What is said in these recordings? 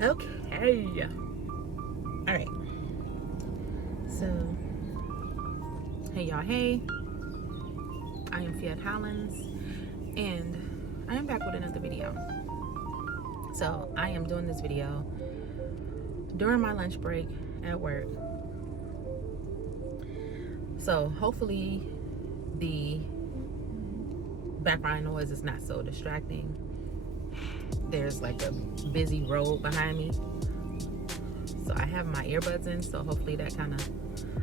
Okay. All right. So, hey y'all. Hey, I am Fiat Hollins, and I am back with another video. So, I am doing this video during my lunch break at work. So, hopefully, the background noise is not so distracting. There's like a busy road behind me, so I have my earbuds in, so hopefully that kind of,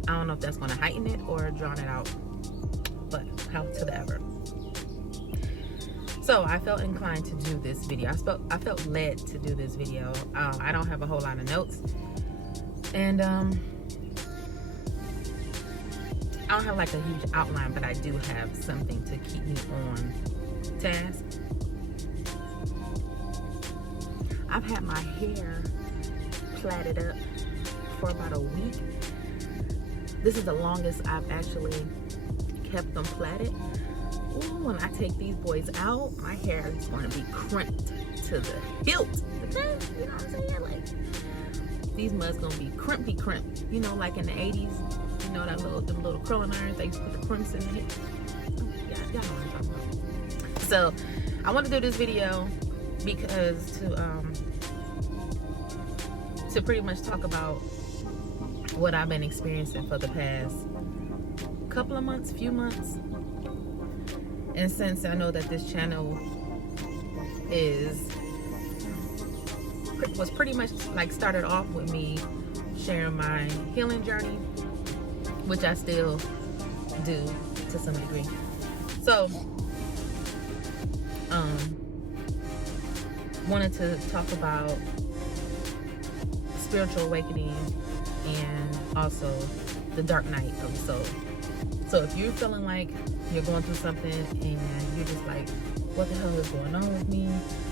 I don't know if that's going to heighten it or drown it out, but how to the ever. So I felt inclined to do this video. I felt led to do this video. I don't have a whole lot of notes, and I don't have like a huge outline, but I do have something to keep me on task. I've had my hair plaited up for about a week. This is the longest I've actually kept them plaited. Ooh, when I take these boys out, my hair is going to be crimped to the hilt. You know what I'm saying? Like, these muds gonna be crimped. You know, like in the 80s, you know, them little curling irons, they used to put the crimps in it. Yeah, y'all know what I'm talking about. So I want to do this video because to pretty much talk about what I've been experiencing for the past few months. And since I know that this channel was pretty much like started off with me sharing my healing journey, which I still do to some degree. So wanted to talk about spiritual awakening and also the dark night of the soul. So if you're feeling like you're going through something and you're just like, what the hell is going on with me?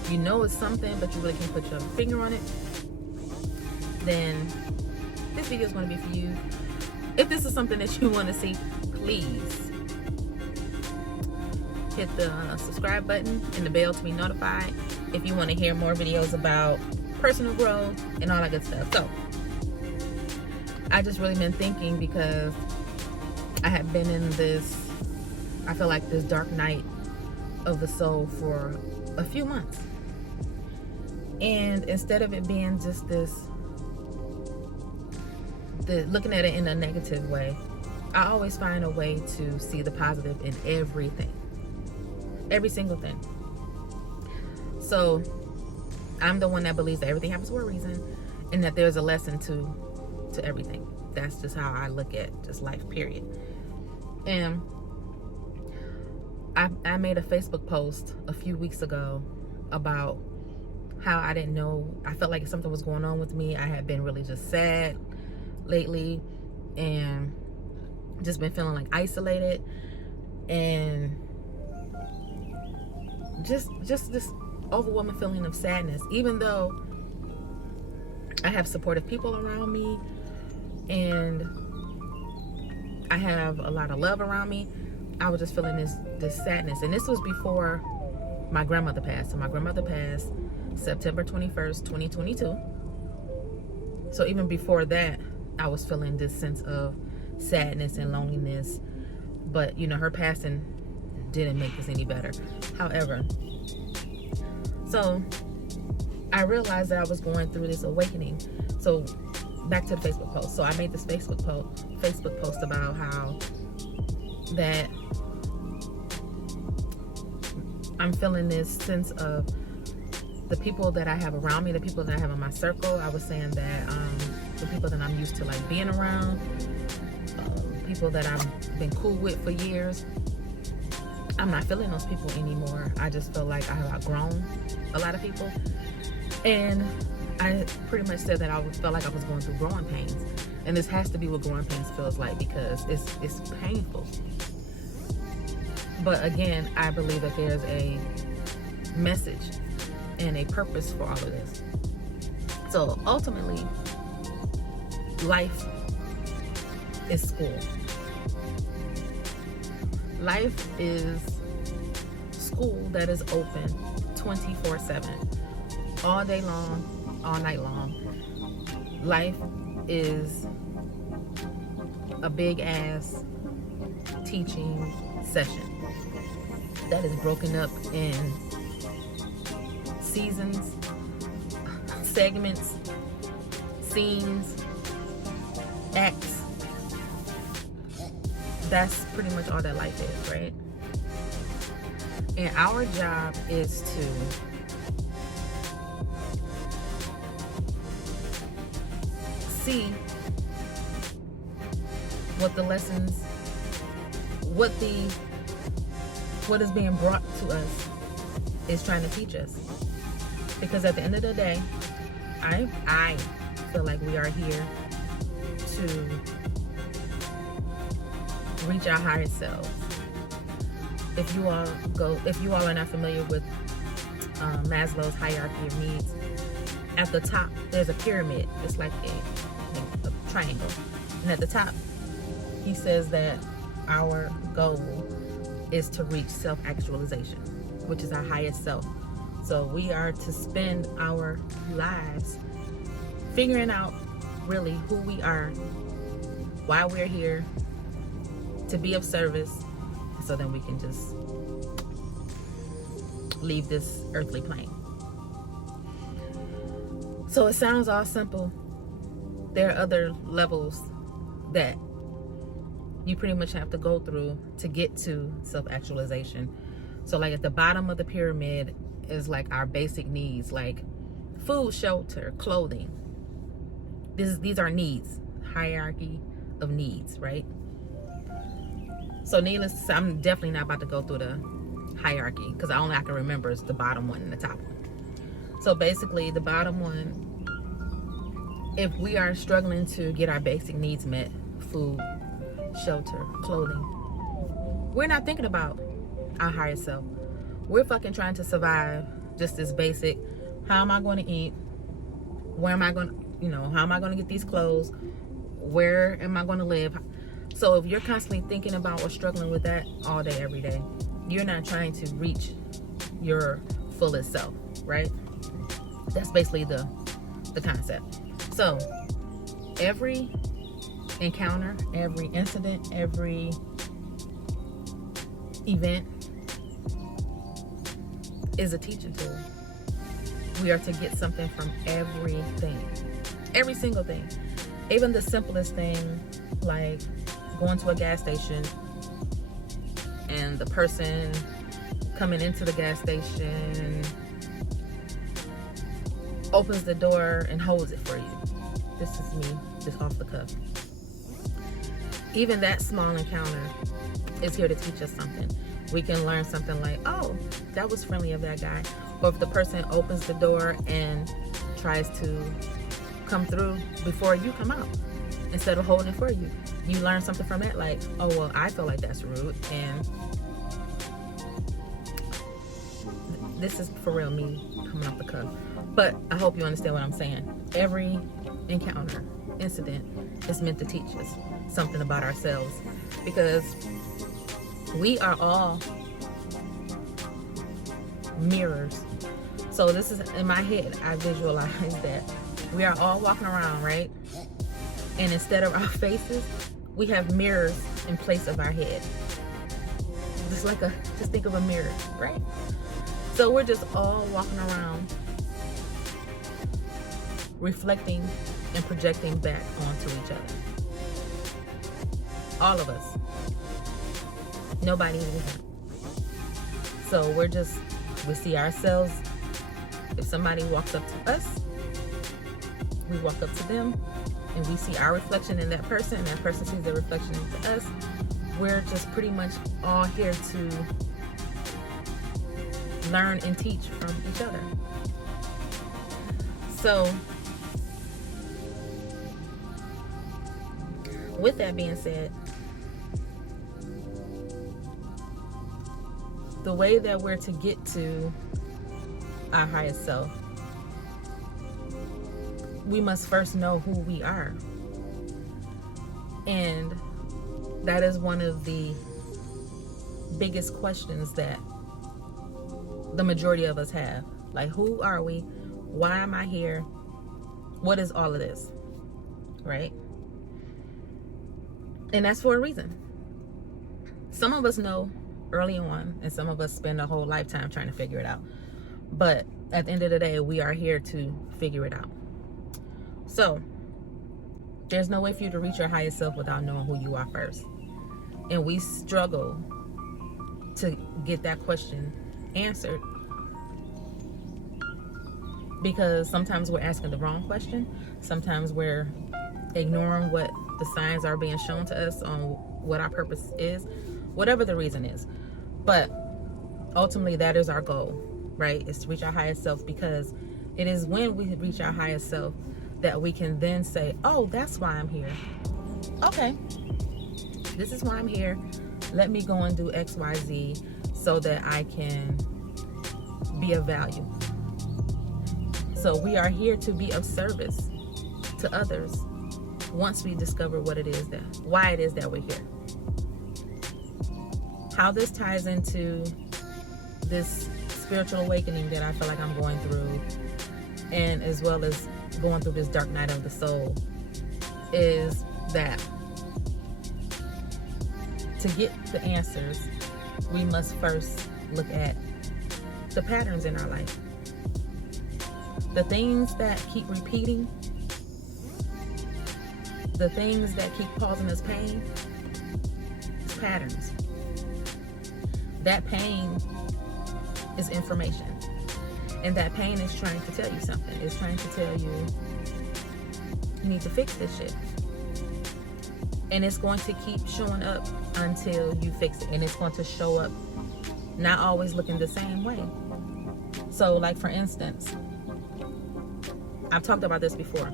You know it's something, but you really can't put your finger on it, then this video is going to be for you. If this is something that you want to see, please hit the subscribe button and the bell to be notified if you want to hear more videos about personal growth and all that good stuff. So I just really been thinking, because I have been in this, I feel like this dark night of the soul for a few months. And instead of it being just looking at it in a negative way, I always find a way to see the positive in everything. Every single thing. So I'm the one that believes that everything happens for a reason and that there's a lesson to everything. That's just how I look at just life, period. And I made a Facebook post a few weeks ago about how I didn't know, I felt like something was going on with me. I had been really just sad lately and just been feeling like isolated and just this overwhelming feeling of sadness, even though I have supportive people around me and I have a lot of love around me. I was just feeling this sadness. And this was before my grandmother passed. So my grandmother passed September 21st, 2022. So even before that, I was feeling this sense of sadness and loneliness. But, you know, her passing didn't make this any better. However, so I realized that I was going through this awakening. So back to the Facebook post. So I made this Facebook post about how that I'm feeling this sense of the people that I have around me, the people that I have in my circle. I was saying that the people that I'm used to like being around, people that I've been cool with for years, I'm not feeling those people anymore. I just feel like I have outgrown a lot of people. And I pretty much said that I felt like I was going through growing pains. And this has to be what growing pains feels like, because it's painful. But again, I believe that there's a message and a purpose for all of this. So ultimately, life is school. Life is school that is open 24/7. all day long, all night long. Life is a big ass teaching session that is broken up in seasons, segments, scenes, acts. That's pretty much all that life is, right? And our job is to see what the lessons, what is being brought to us is trying to teach us. Because at the end of the day, I feel like we are here to reach our highest selves. If you all are not familiar with Maslow's hierarchy of needs, at the top there's a pyramid. It's like a triangle, and at the top he says that our goal is to reach self-actualization, which is our highest self. So we are to spend our lives figuring out really who we are, why we're here, to be of service, so then we can just leave this earthly plane. So it sounds all simple. There are other levels that you pretty much have to go through to get to self-actualization. So like at the bottom of the pyramid is like our basic needs, like food, shelter, clothing. These are needs, hierarchy of needs, right? So needless to say, I'm definitely not about to go through the hierarchy, because only I can remember is the bottom one and the top one. So basically the bottom one, if we are struggling to get our basic needs met, food, shelter, clothing, we're not thinking about our higher self. We're fucking trying to survive just this basic, how am I going to eat? Where am I going to, how am I going to get these clothes? Where am I going to live? So if you're constantly thinking about or struggling with that all day, every day, you're not trying to reach your fullest self, right? That's basically the concept. So every encounter, every incident, every event is a teaching tool. We are to get something from everything, every single thing. Even the simplest thing, like going to a gas station and the person coming into the gas station opens the door and holds it for you. This is me, just off the cuff. Even that small encounter is here to teach us something. We can learn something like, oh, that was friendly of that guy. Or if the person opens the door and tries to come through before you come out, instead of holding it for you, you learn something from that, like, oh, well, I feel like that's rude, and this is for real me coming off the cuff. But I hope you understand what I'm saying. Every encounter, incident is meant to teach us something about ourselves, because we are all mirrors. So this is, in my head, I visualize that we are all walking around, right? And instead of our faces, we have mirrors in place of our head. Just think of a mirror, right? So we're just all walking around, reflecting and projecting back onto each other. All of us. Nobody even help. So we see ourselves. If somebody walks up to us, we walk up to them, and we see our reflection in that person, and that person sees their reflection into us. We're just pretty much all here to learn and teach from each other. So with that being said, the way that we're to get to our highest self, we must first know who we are. And that is one of the biggest questions that the majority of us have. Like, who are we? Why am I here? What is all of this? Right? And that's for a reason. Some of us know early on, and some of us spend a whole lifetime trying to figure it out. But at the end of the day, we are here to figure it out. So there's no way for you to reach your highest self without knowing who you are first. And we struggle to get that question answered because sometimes we're asking the wrong question. Sometimes we're ignoring what the signs are being shown to us on what our purpose is, whatever the reason is. But ultimately, that is our goal, right? Is to reach our highest self, because it is when we reach our highest self that we can then say, oh, that's why I'm here. Okay, this is why I'm here. Let me go and do X, Y, Z so that I can be of value. So we are here to be of service to others once we discover why it is that we're here. How this ties into this spiritual awakening that I feel like I'm going through, and as well as going through this dark night of the soul, is that to get the answers, we must first look at the patterns in our life. The things that keep repeating, the things that keep causing us pain, is patterns. That pain is information. And that pain is trying to tell you something. It's trying to tell you, you need to fix this shit. And it's going to keep showing up until you fix it. And it's going to show up not always looking the same way. So, like, for instance, I've talked about this before.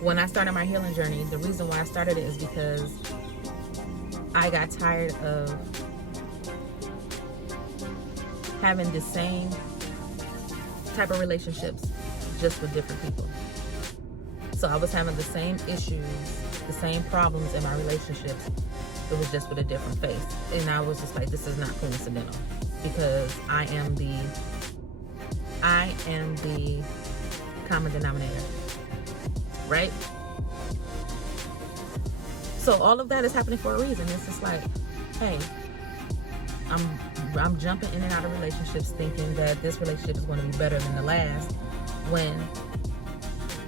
When I started my healing journey, the reason why I started it is because I got tired of having the same type of relationships just with different people. So I was having the same issues, the same problems in my relationships. It was just with a different face. And I was just like, this is not coincidental, because I am the common denominator, right? So all of that is happening for a reason. It's just like, hey, I'm jumping in and out of relationships thinking that this relationship is going to be better than the last, when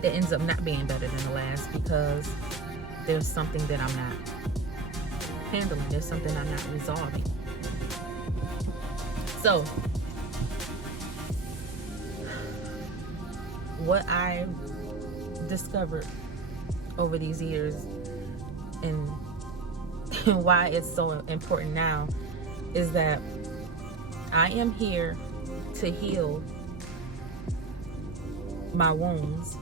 it ends up not being better than the last because there's something that I'm not handling. There's something I'm not resolving. So what I discovered over these years, and why it's so important now, is that I am here to heal my wounds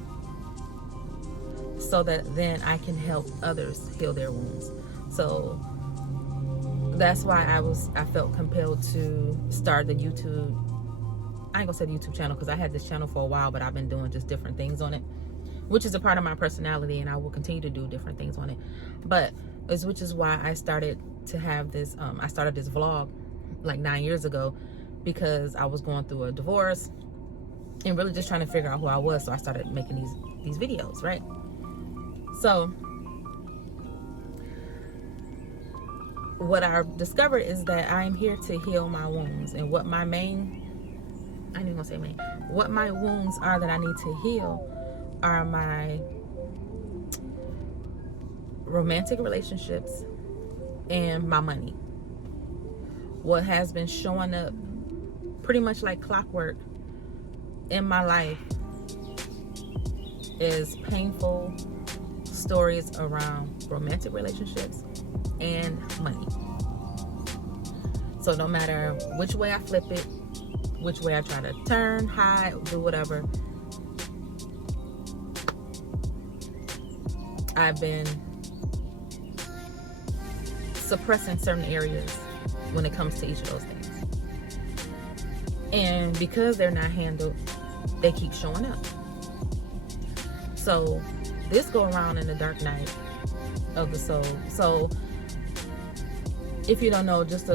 so that then I can help others heal their wounds. So that's why I felt compelled to start the YouTube. I ain't gonna say the YouTube channel because I had this channel for a while, but I've been doing just different things on it, which is a part of my personality, and I will continue to do different things on it. But which is why I started to have this. I started this vlog like 9 years ago because I was going through a divorce and really just trying to figure out who I was. So I started making these videos, right? So what I discovered is that I'm here to heal my wounds, and what my wounds are that I need to heal are my romantic relationships and my money. What has been showing up pretty much like clockwork in my life is painful stories around romantic relationships and money. So no matter which way I flip it, which way I try to turn, hide, do whatever, I've been suppressing certain areas when it comes to each of those things. And because they're not handled, they keep showing up. So this go around in the dark night of the soul. So if you don't know, just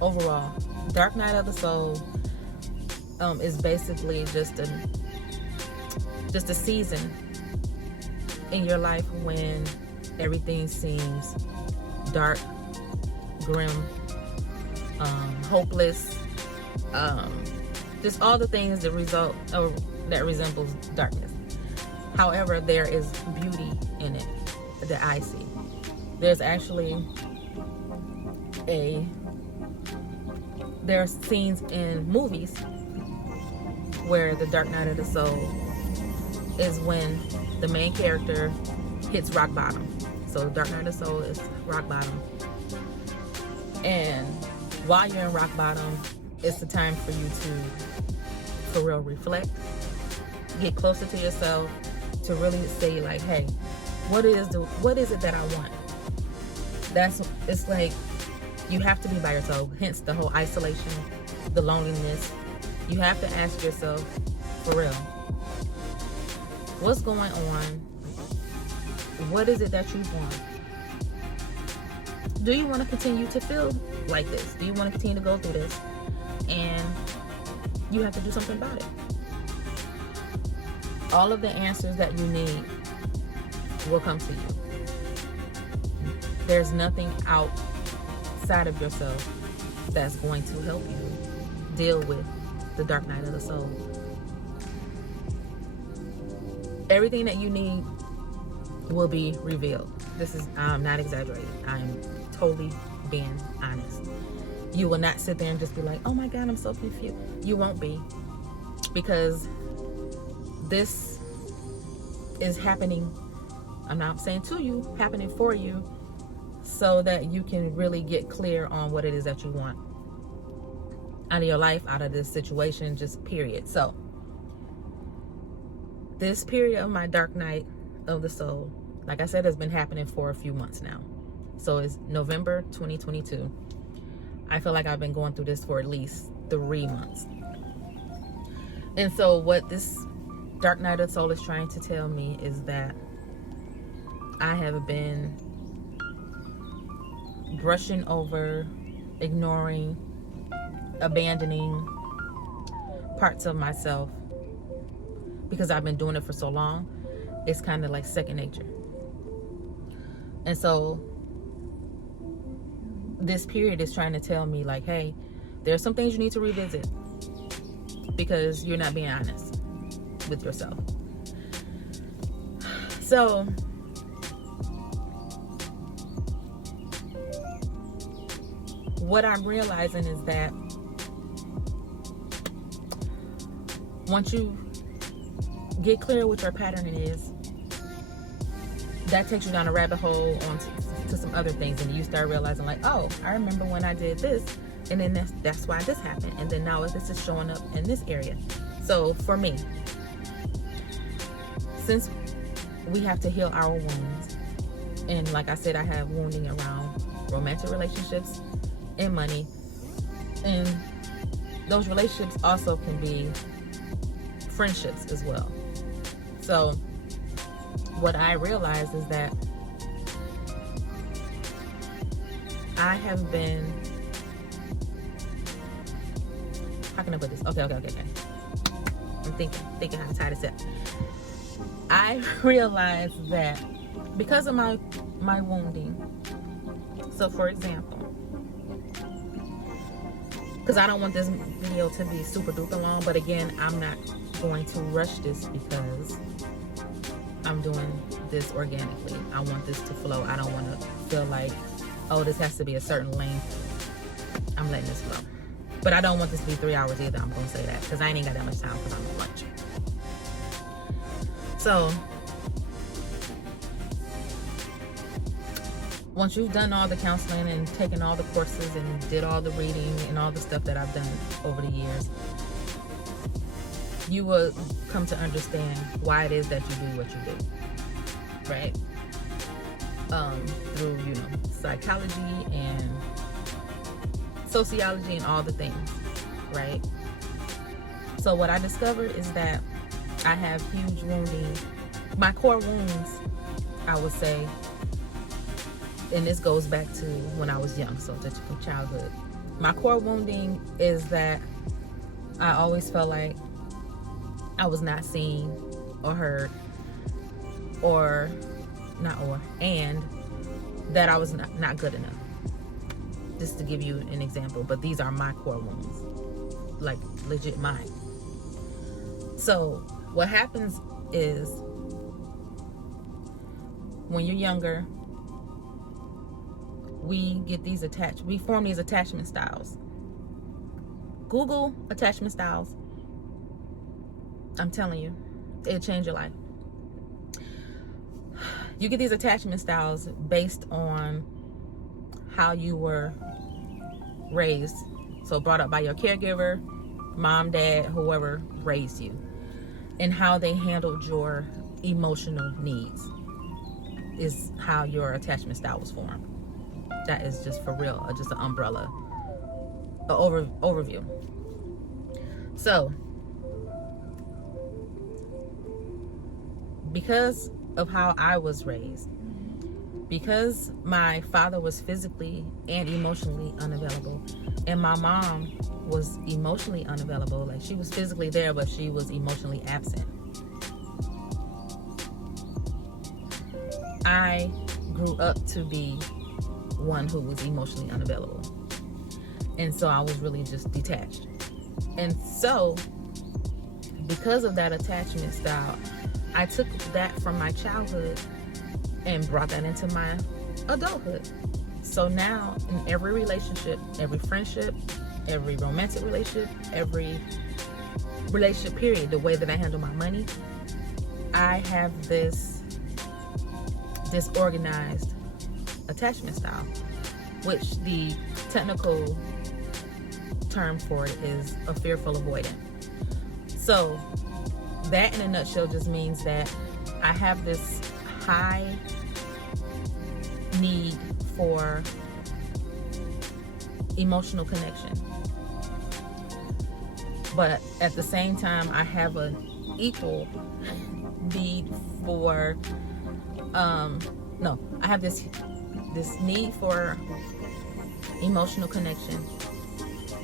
overall, dark night of the soul is basically just a season in your life when everything seems dark, grim, hopeless, just all the things that resembles darkness. However, there is beauty in it that I see. There's actually there are scenes in movies where the dark night of the soul is when the main character hits rock bottom. So dark night of the soul is rock bottom. And while you're in rock bottom, it's the time for you to, for real, reflect, get closer to yourself, to really say like, hey, what is it that I want? It's like you have to be by yourself, hence the whole isolation, the loneliness. You have to ask yourself, for real, what's going on? What is it that you want? Do you want to continue to feel like this? Do you want to continue to go through this? And you have to do something about it. All of the answers that you need will come to you. There's nothing outside of yourself that's going to help you deal with the dark night of the soul. Everything that you need will be revealed. I'm not exaggerating. I'm totally being honest. You will not sit there and just be like, oh my God, I'm so confused. You won't be, because this is happening, I'm not saying to you, happening for you, so that you can really get clear on what it is that you want out of your life, out of this situation, just period. So this period of my dark night of the soul, like I said, has been happening for a few months now. So it's November 2022. I feel like I've been going through this for at least 3 months. And so what this dark night of the soul is trying to tell me is that I have been brushing over, ignoring, abandoning parts of myself because I've been doing it for so long. It's kind of like second nature. And so this period is trying to tell me like, hey, there's some things you need to revisit because you're not being honest with yourself. So what I'm realizing is that once you get clear what your pattern is, that takes you down a rabbit hole to some other things, and you start realizing like, oh, I remember when I did this, and then that's why this happened, and then now this is showing up in this area. So for me, since we have to heal our wounds, and like I said, I have wounding around romantic relationships and money, and those relationships also can be friendships as well. So what I realized is that I have been, how can I put this? Okay. I'm thinking how to tie this up. I realized that because of my wounding, so for example, because I don't want this video to be super duper long, but again, I'm not going to rush this because I'm doing this organically. I want this to flow. I don't want to feel like, oh, this has to be a certain length. I'm letting this flow. But I don't want this to be 3 hours either. I'm going to say that because I ain't got that much time because I'm on lunch. So once you've done all the counseling and taken all the courses and did all the reading and all the stuff that I've done over the years, you will come to understand why it is that you do what you do, right? Through, psychology and sociology and all the things, right? So what I discovered is that I have huge wounding. My core wounds, I would say, and this goes back to when I was young, so from childhood. My core wounding is that I always felt like I was not seen or heard, and that I was not good enough. Just to give you an example, but these are my core wounds, like legit mine. So what happens is, when you're younger, we form these attachment styles. Google attachment styles. I'm telling you, it'll change your life. You get these attachment styles based on how you were raised. So brought up by your caregiver, mom, dad, whoever raised you, and how they handled your emotional needs is how your attachment style was formed. That is just for real, just an umbrella, overview. So, because of how I was raised, because my father was physically and emotionally unavailable, and my mom was emotionally unavailable, like she was physically there, but she was emotionally absent, I grew up to be one who was emotionally unavailable. And so I was really just detached. And so, because of that attachment style, I took that from my childhood and brought that into my adulthood. So now, in every relationship, every friendship, every romantic relationship, every relationship period, the way that I handle my money, I have this disorganized attachment style, which the technical term for it is a fearful avoidant. So that in a nutshell just means that I have this high need for emotional connection, but at the same time I have an equal need for I have this need for emotional connection,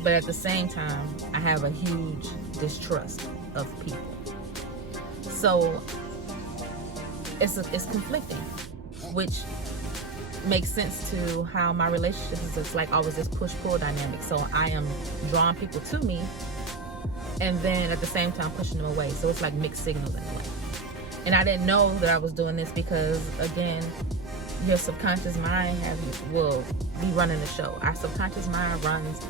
but at the same time I have a huge distrust of people. So it's conflicting, which makes sense to how my relationships is. It's like always this push-pull dynamic. So I am drawing people to me, and then at the same time pushing them away. So it's like mixed signals in a way. And I didn't know that I was doing this because, again, your subconscious mind will be running the show. Our subconscious mind runs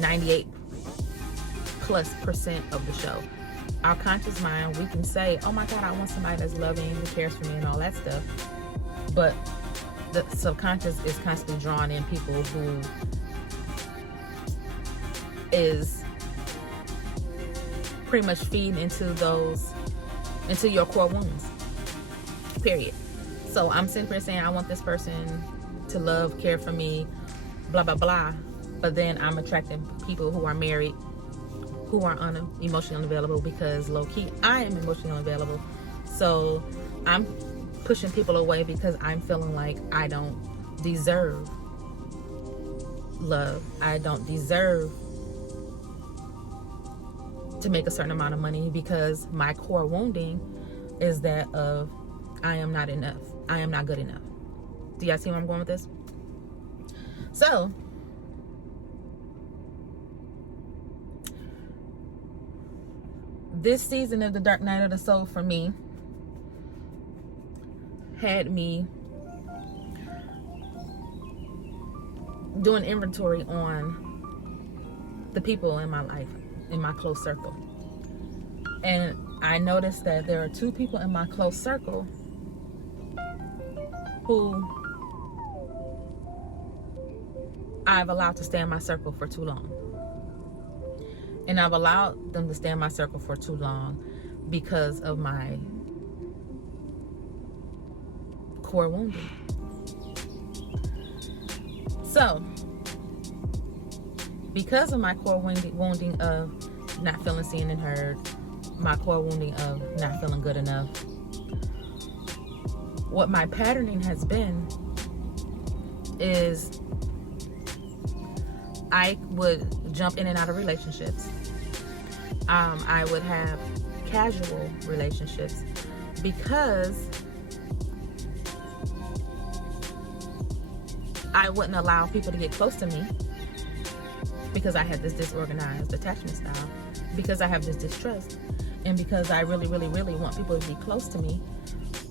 98+% of the show. Our conscious mind, we can say, oh my God, I want somebody that's loving, who cares for me and all that stuff. But the subconscious is constantly drawing in people who is pretty much feeding into your core wounds, period. So I'm sitting here saying, I want this person to love, care for me, blah, blah, blah. But then I'm attracting people who are married, who are emotionally unavailable, because low-key, I am emotionally unavailable. So I'm pushing people away because I'm feeling like I don't deserve love. I don't deserve to make a certain amount of money, because my core wounding is that of I am not enough. I am not good enough. Do y'all see where I'm going with this? So this season of the Dark Night of the Soul for me had me doing inventory on the people in my life, in my close circle. And I noticed that there are two people in my close circle who I've allowed to stay in my circle for too long. And I've allowed them to stay in my circle for too long because of my core wounding. So, because of my core wounding of not feeling seen and heard, my core wounding of not feeling good enough, what my patterning has been is I would jump in and out of relationships. I would have casual relationships because I wouldn't allow people to get close to me because I had this disorganized attachment style, because I have this distrust, and because I really, really, really want people to be close to me.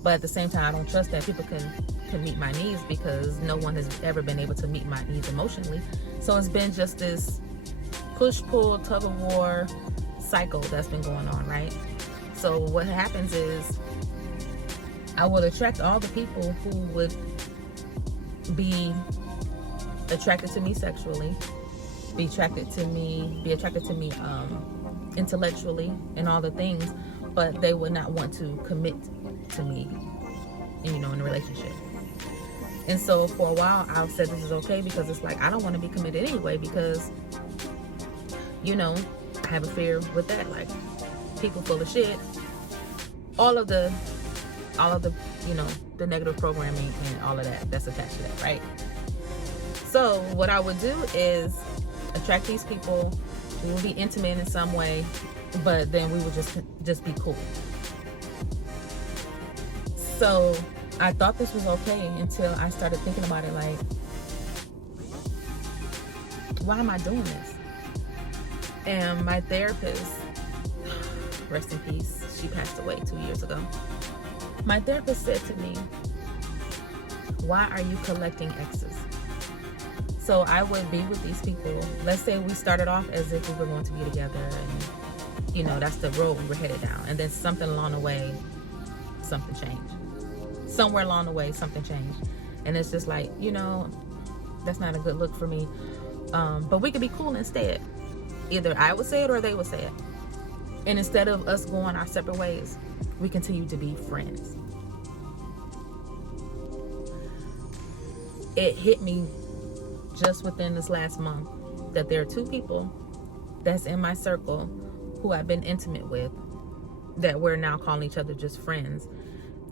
But at the same time, I don't trust that people can meet my needs, because no one has ever been able to meet my needs emotionally. So it's been just this push-pull, tug-of-war cycle that's been going on, right? So what happens is I will attract all the people who would be attracted to me sexually, be attracted to me intellectually and all the things, but they would not want to commit to me, in a relationship. And so for a while I said this is okay, because it's like I don't want to be committed anyway, because I have a fear with that, like people full of shit, all of the the negative programming and all of that's attached to that, right? So what I would do is attract these people. We would be intimate in some way, but then we would just be cool. So I thought this was okay until I started thinking about it, like, why am I doing this? And my therapist, rest in peace, she passed away 2 years ago. My therapist said to me, why are you collecting exes? So I would be with these people. Let's say we started off as if we were going to be together, and that's the road we were headed down. And then something along the way, something changed. Somewhere along the way, something changed. And it's just like, that's not a good look for me. But we could be cool instead. Either I would say it or they would say it. And instead of us going our separate ways, we continue to be friends. It hit me just within this last month that there are two people that's in my circle who I've been intimate with that we're now calling each other just friends.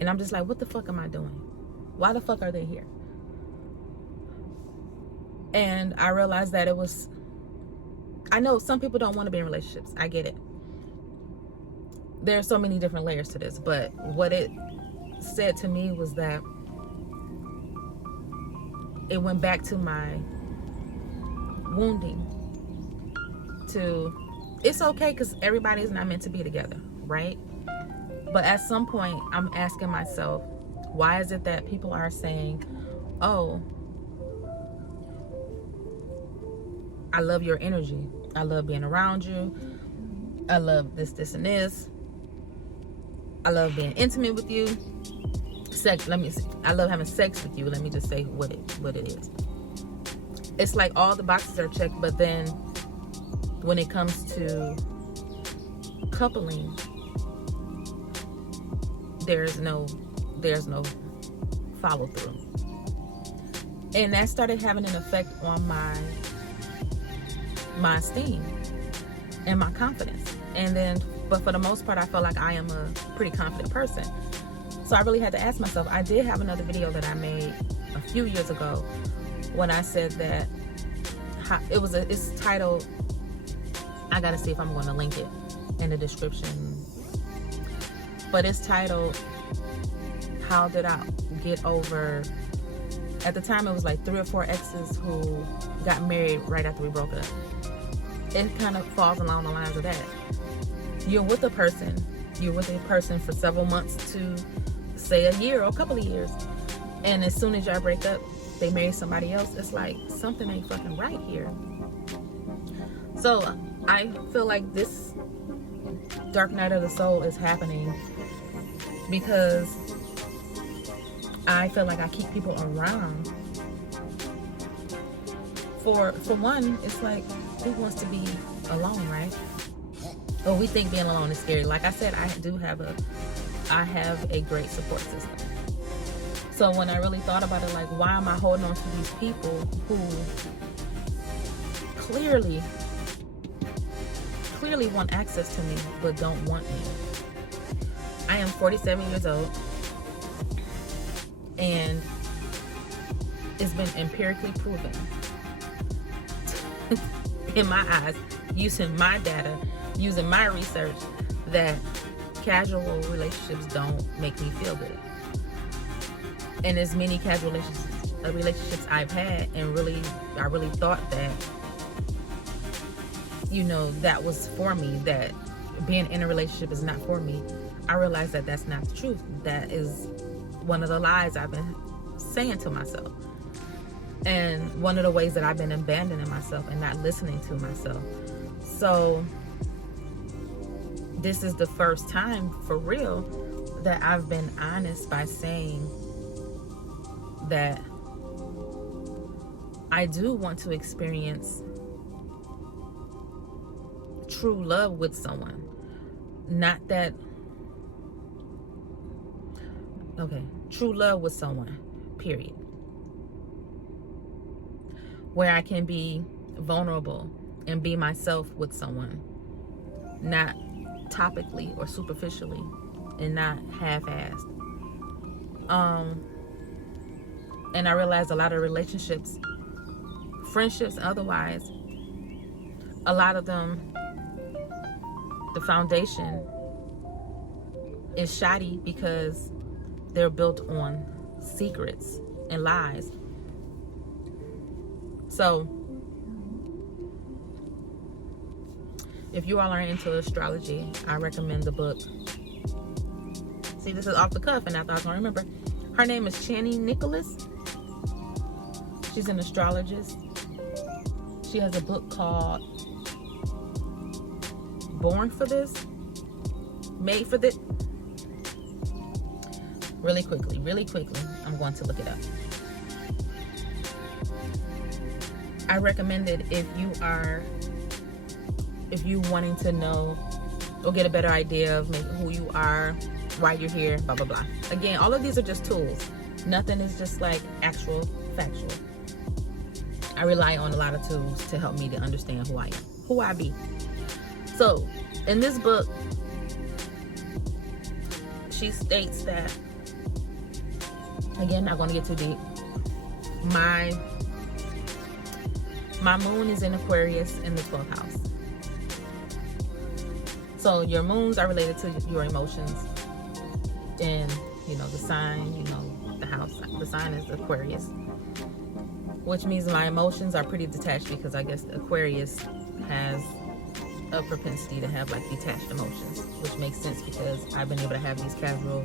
And I'm just like, what the fuck am I doing? Why the fuck are they here? And I realized that I know some people don't want to be in relationships. I get it. There are so many different layers to this, but what it said to me was that it went back to my wounding. It's okay because everybody's not meant to be together, right? But at some point, I'm asking myself, why is it that people are saying, oh, I love your energy. I love being around you. I love this, and this. I love being intimate with you. I love having sex with you. Let me just say what it is. It's like all the boxes are checked, but then when it comes to coupling, there's no follow through. And that started having an effect on my esteem and my confidence. But for the most part, I feel like I am a pretty confident person. So I really had to ask myself. I did have another video that I made a few years ago when I said that it's titled, I gotta see if I'm going to link it in the description, but it's titled, how did I get over, at the time it was like 3 or 4 exes who got married right after we broke up. It kind of falls along the lines of that. You're with a person for several months to say a year or a couple of years, and as soon as y'all break up, they marry somebody else. It's like something ain't fucking right here. So I feel like this dark night of the soul is happening because I feel like I keep people around. For one, it's like, who wants to be alone, right? Or we think being alone is scary. Like I said, I have a great support system. So when I really thought about it, like, why am I holding on to these people who clearly want access to me but don't want me? I am 47 years old, and it's been empirically proven in my eyes, using my data using my research, that casual relationships don't make me feel good. And as many casual relationships I've had, and I really thought that, that was for me, that being in a relationship is not for me. I realized that that's not the truth. That is one of the lies I've been saying to myself. And one of the ways that I've been abandoning myself and not listening to myself. So this is the first time for real that I've been honest by saying that I do want to experience true love with someone. True love with someone, period. Where I can be vulnerable and be myself with someone, not topically or superficially, and not half-assed. And I realized a lot of relationships, friendships, otherwise, a lot of them, the foundation is shoddy because they're built on secrets and lies. So if you all are into astrology, I recommend the book. See, this is off the cuff, and I thought I was going to remember. Her name is Chani Nicholas. She's an astrologist. She has a book called Born for This, Made for This. Really quickly, I'm going to look it up. I recommend it if you wanting to know or get a better idea of maybe who you are, why you're here, blah, blah, blah. Again, all of these are just tools. Nothing is just like actual, factual. I rely on a lot of tools to help me to understand who I am, who I be. So, in this book, she states that, again, not going to get too deep, my moon is in Aquarius in the 12th house. So your moons are related to your emotions. And, the sign, the house, the sign is Aquarius. Which means my emotions are pretty detached, because I guess Aquarius has a propensity to have like detached emotions, which makes sense because I've been able to have these casual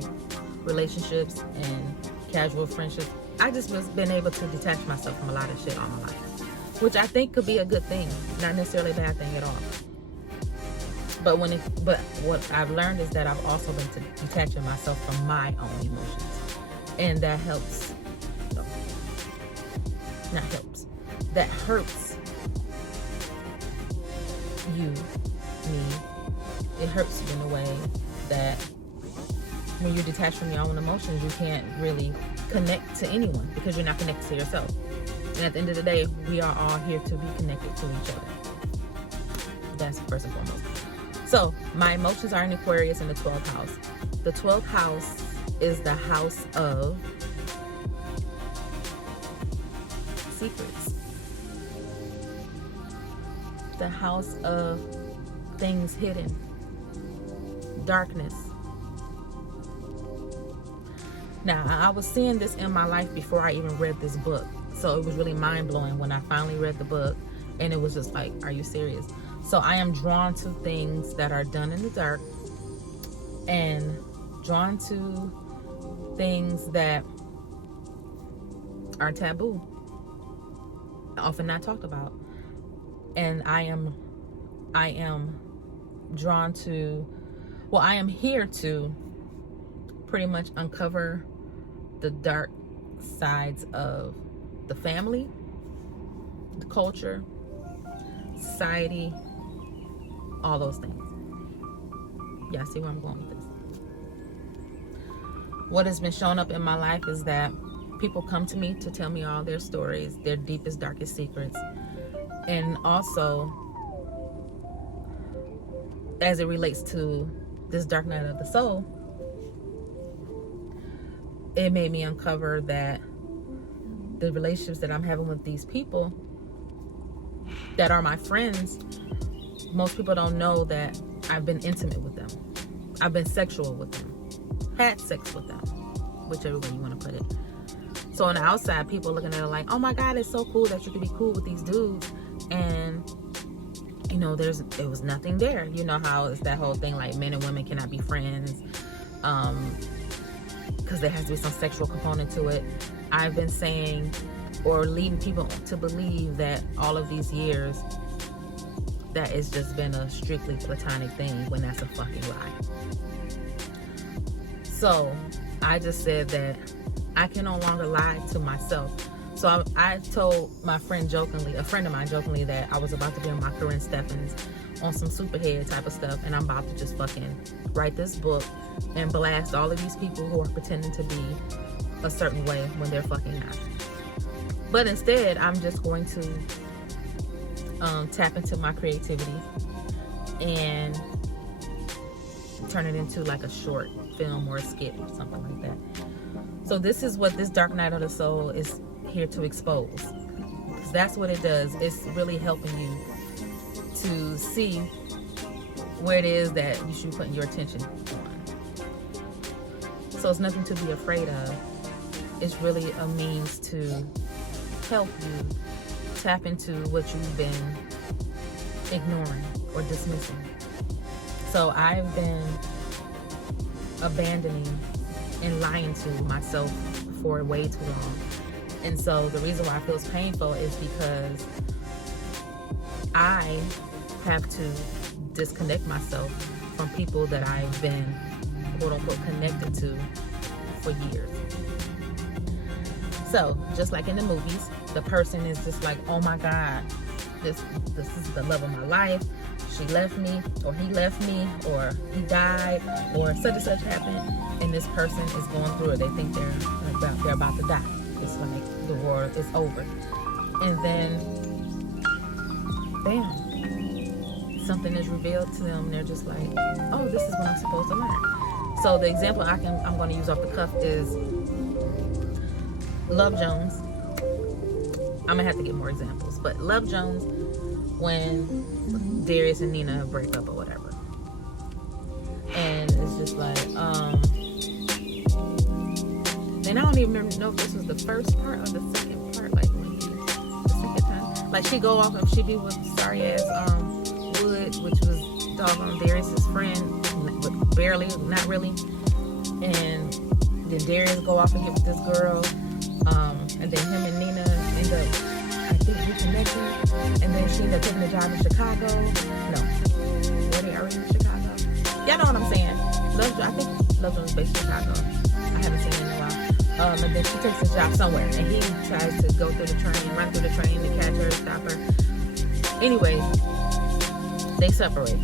relationships and casual friendships. I just been able to detach myself from a lot of shit all my life, which I think could be a good thing, not necessarily a bad thing at all. But what I've learned is that I've also been detaching myself from my own emotions, and that helps. Not helps. That hurts you, me. It hurts you in a way that when you're detached from your own emotions, you can't really connect to anyone because you're not connected to yourself. And at the end of the day, we are all here to be connected to each other. That's first and foremost. So my emotions are in Aquarius in the 12th house. The 12th house is the house of secrets. The house of things hidden. Darkness. Now, I was seeing this in my life before I even read this book. So it was really mind-blowing when I finally read the book, and it was just like, are you serious? So I am drawn to things that are done in the dark, and drawn to things that are taboo, often not talked about. And I am drawn to, I am here to pretty much uncover the dark sides of the family, the culture, society, all those things. Yeah, see where I'm going with this. What has been showing up in my life is that people come to me to tell me all their stories, their deepest, darkest secrets. And also, as it relates to this dark night of the soul, it made me uncover that the relationships that I'm having with these people that are my friends most people don't know that I've been intimate with them. I've been sexual with them. Had sex with them. Whichever way you want to put it. So on the outside, people looking at it like, oh my God, it's so cool that you can be cool with these dudes. And, you know, there was nothing there. You know how it's that whole thing like men and women cannot be friends. Because there has to be some sexual component to it. I've been saying or leading people to believe that all of these years that it's just been a strictly platonic thing, when that's a fucking lie. So I just said that I can no longer lie to myself. So I told my friend jokingly, a friend of mine jokingly, that I was about to be on my Corinne Steffens on some superhead type of stuff, and I'm about to just fucking write this book and blast all of these people who are pretending to be a certain way when they're fucking not. But instead, I'm just going to tap into my creativity and turn it into like a short film or a skit or something like that. So this is what this Dark Night of the Soul is here to expose. Because that's what it does. It's really helping you to see where it is that you should be putting your attention on. So it's nothing to be afraid of. It's really a means to help you tap into what you've been ignoring or dismissing. So I've been abandoning and lying to myself for way too long. And so the reason why it feels painful is because I have to disconnect myself from people that I've been quote unquote connected to for years. So just like in the movies, the person is just like, oh my God, this is the love of my life. She left me, or he left me, or he died, or such and such happened, and this person is going through it. They think they're about to die. It's like the war is over. And then, bam, something is revealed to them, and they're just like, oh, this is what I'm supposed to learn. So the example I'm going to use off the cuff is Love Jones. I'm going to have to get more examples, but Love Jones, when Darius and Nina break up or whatever, and it's just like and I don't even know if this was the first part or the second part, like when the second time, like she go off and she be with sorry ass Wood, which was doggone Darius's friend, but barely, not really, and then Darius go off and get with this girl, and then him and Nina end up, I think, reconnecting, and then she ended up taking a job in Chicago. No, were they already in Chicago? Y'all know what I'm saying. I think Love Jones is based in Chicago. I haven't seen it in a while. And then she takes a job somewhere, and he tries to go through the train, run through the train to catch her, stop her. Anyway, they separate,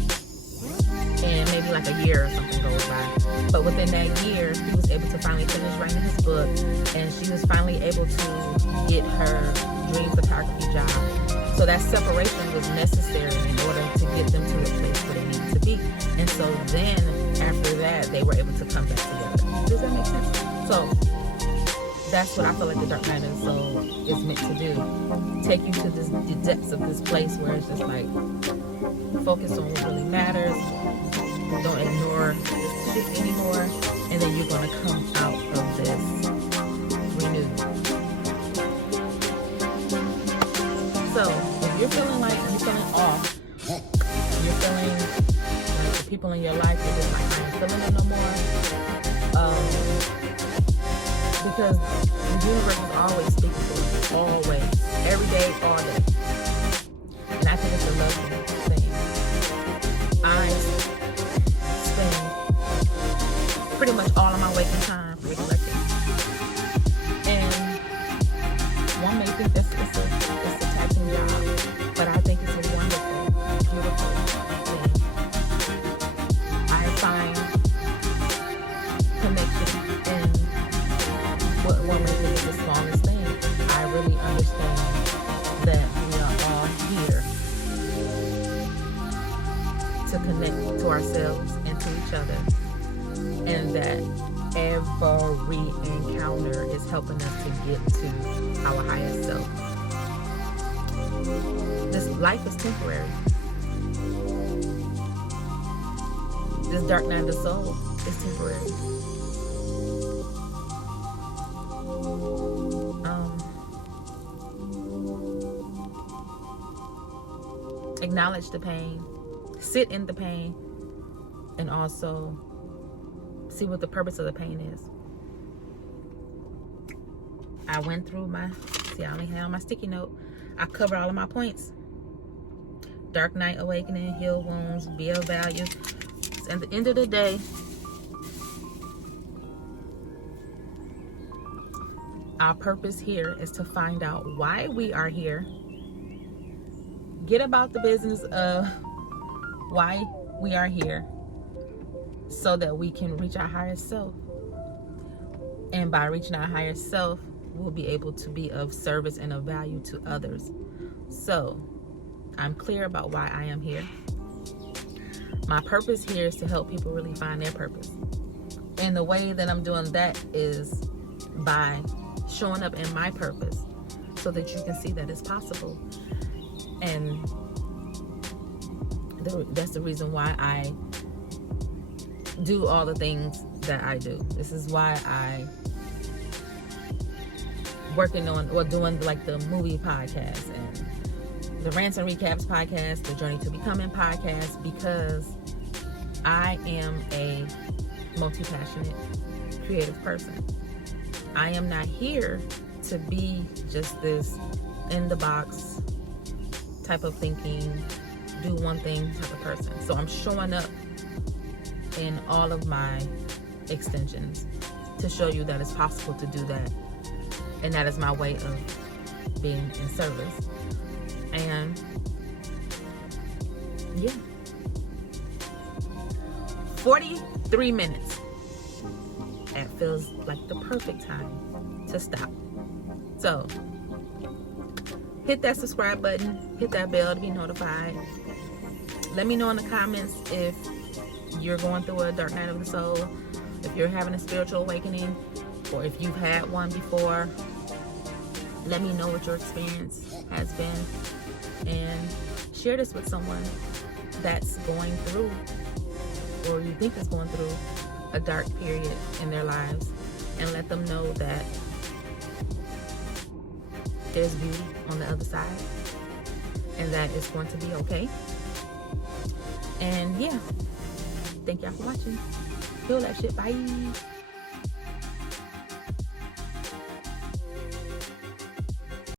and maybe like a year or something goes by. But within that year, he was able to finally finish writing his book, and she was finally able to get her dream photography job. So that separation was necessary in order to get them to the place where they needed to be. And so then after that, they were able to come back together. Does that make sense? So that's what I feel like the Dark Night of the Soul is meant to do. Take you to the depths of this place where it's just like, focus on what really matters. Don't ignore this shit anymore. And then you're going to come out of this renewed. So if you're feeling off, you're feeling like the people in your life are just like, I ain't feeling it no more. Because the universe is always speaking to you, always, every day, all day. And I think it's a lovely thing. I spend pretty much all of my waking time reflecting. And one may think it's a taxing job, but I think it's a wonderful, beautiful thing. I find connection in what one may think is the smallest thing. I really understand that we are all here to connect to ourselves and to each other, and that every encounter is helping us to get to our highest self. This life is temporary. This dark night of the soul is temporary. Acknowledge the pain, sit in the pain, and also see what the purpose of the pain is. I went through my, see, I only had on my sticky note. I covered all of my points. Dark night awakening, heal wounds, be of value. At the end of the day, our purpose here is to find out why we are here. Get about the business of why we are here so that we can reach our higher self. And by reaching our higher self, we'll be able to be of service and of value to others. So I'm clear about why I am here. My purpose here is to help people really find their purpose. And the way that I'm doing that is by showing up in my purpose so that you can see that it's possible. And that's the reason why I do all the things that I do. This is why I working on or doing like the movie podcast and the Rants and Recaps podcast, the Journey to Becoming podcast, because I am a multi-passionate creative person. I am not here to be just this in the box type of thinking, do one thing type of person. So I'm showing up in all of my extensions to show you that it's possible to do that. And that is my way of being in service. And yeah, 43 minutes. That feels like the perfect time to stop. So hit that subscribe button, hit that bell to be notified. Let me know in the comments if you're going through a dark night of the soul, if you're having a spiritual awakening, or if you've had one before. Let me know what your experience has been, and share this with someone that's going through, or you think is going through, a dark period in their lives, and let them know that there's beauty on the other side and that it's going to be okay. And yeah, thank y'all for watching. Feel that shit. Bye.